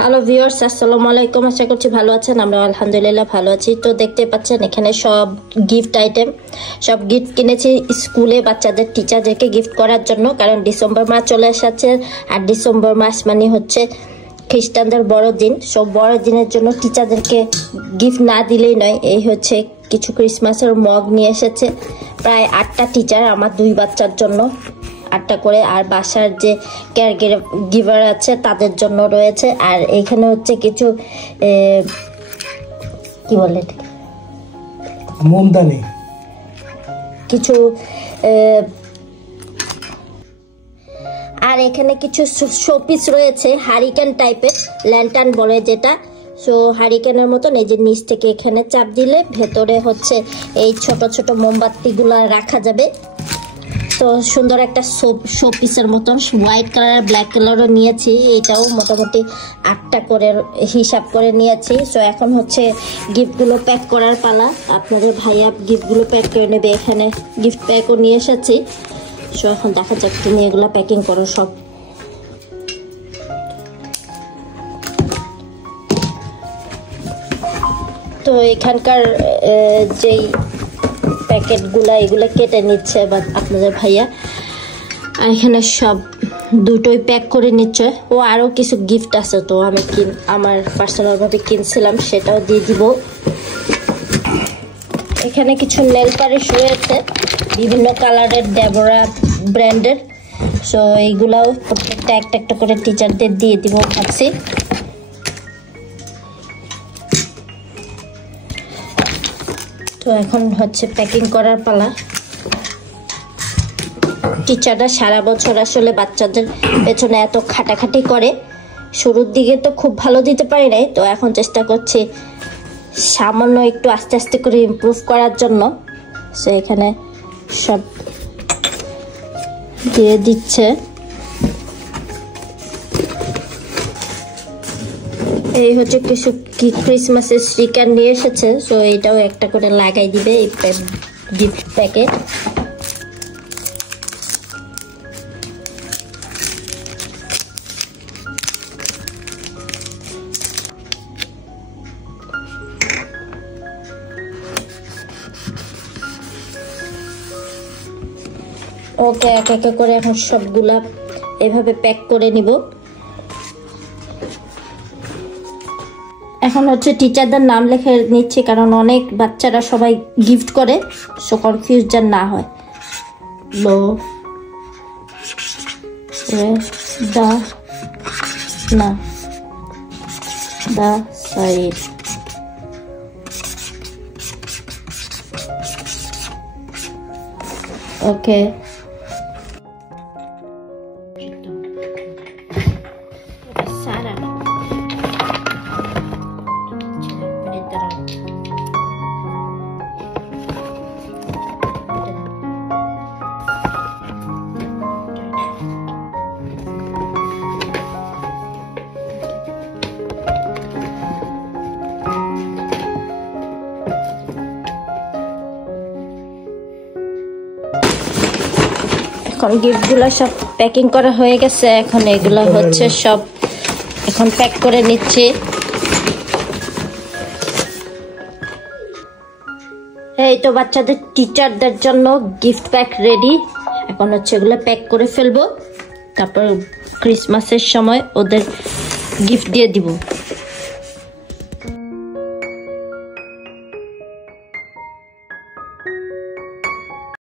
Hello viewers, আসসালামু আলাইকুম। আশা করছি ভালো আছেন। আমরা আলহামদুলিল্লাহ ভালো আছি। তো দেখতে পাচ্ছেন এখানে সব গিফট আইটেম, সব গিফট কিনেছি স্কুলে বাচ্চাদের টিচারদেরকে গিফট করার জন্য। কারণ ডিসেম্বর মাস চলে এসেছে, আর ডিসেম্বর মাস মানে হচ্ছে খ্রিস্টানদের বড়দিন। সব বড়দিনের জন্য টিচারদেরকে গিফট না দিলেই নয়। এই হচ্ছে কিছু ক্রিসমাসের মগ নিয়ে এসেছে, প্রায় 8টা টিচার আমার 2 বাচ্চার জন্য 8টা করে, আর বাসার যে কেয়ার গিভার আছে তাদের জন্য রয়েছে। আর এইখানে হচ্ছে কিছু কি বলে মোমদানি, কিছু আর এখানে কিছু শোপিস রয়েছে, হারিকেন টাইপের, ল্যান্টার্ন বলে যেটা। সো হারিকেনের মতন এই যে নিচ থেকে এখানে চাপ দিলে ভেতরে হচ্ছে এই ছোট ছোট মোমবাতিগুলো রাখা যাবে। তো সুন্দর একটা শোপিসের মতন হোয়াইট কালার, ব্ল্যাক কালারও নিয়েছি। এটাও মোটামুটি 8টা করে হিসাব করে নিয়েছি। সো এখন হচ্ছে গিফটগুলো প্যাক করার পালা। আপনাদের ভাইয়া গিফটগুলো প্যাক করে নেবে। এখানে গিফট প্যাকও নিয়ে এসেছি। সো এখন দেখা যাক তুমি এগুলো প্যাকিং করো সব। তো এখানকার যেই প্যাকেটগুলা এগুলো কেটে নিচ্ছে বা আপনাদের ভাইয়া, আর এখানে সব দুটোই প্যাক করে নিচ্ছে। ও আরও কিছু গিফট আছে, তো আমি আমার পার্সোনালভাবে কিনছিলাম, সেটাও দিয়ে দিব। এখানে কিছু নেল পালিশ রয়েছে বিভিন্ন কালারের, ডেবোরা ব্র্যান্ডের। সো এইগুলাও প্রত্যেকটা একটা একটা করে টিচারদের দিয়ে দিব ভাবছি। তো এখন হচ্ছে প্যাকিং করার পালা। টিচাররা সারা বছর আসলে বাচ্চাদের পেছনে এত খাটাখাটি করে, শুরুর দিকে তো খুব ভালো দিতে পারি নাই। তো এখন চেষ্টা করছি সামান্য একটু আস্তে আস্তে করে ইমপ্রুভ করার জন্য। সো এখানে সব দিয়ে দিচ্ছে। এই হচ্ছে কিছু ক্রিসমাসের স্টিকার নিয়ে এসেছে। সো এটাও একটা করে লাগাই দিবে এই গিফট প্যাকে। ওকে, এক এক করে এখন সবগুলা এভাবে প্যাক করে নিব। এখন হচ্ছে টিচারদের নাম লিখে নিচ্ছি, কারণ অনেক বাচ্চারা সবাই গিফট করে, সো কনফিউজ যেন না হয়। সাইড ওকে। এখন গিফটগুলো সব প্যাকিং করা হয়ে গেছে। এখন এগুলো হচ্ছে সব এখন প্যাক করে নিচ্ছি। এই তো বাচ্চাদের টিচারদের জন্য গিফট প্যাক রেডি। এখন হচ্ছে এগুলো প্যাক করে ফেলবো, তারপর ক্রিসমাসের সময় ওদের গিফট দিয়ে দিব।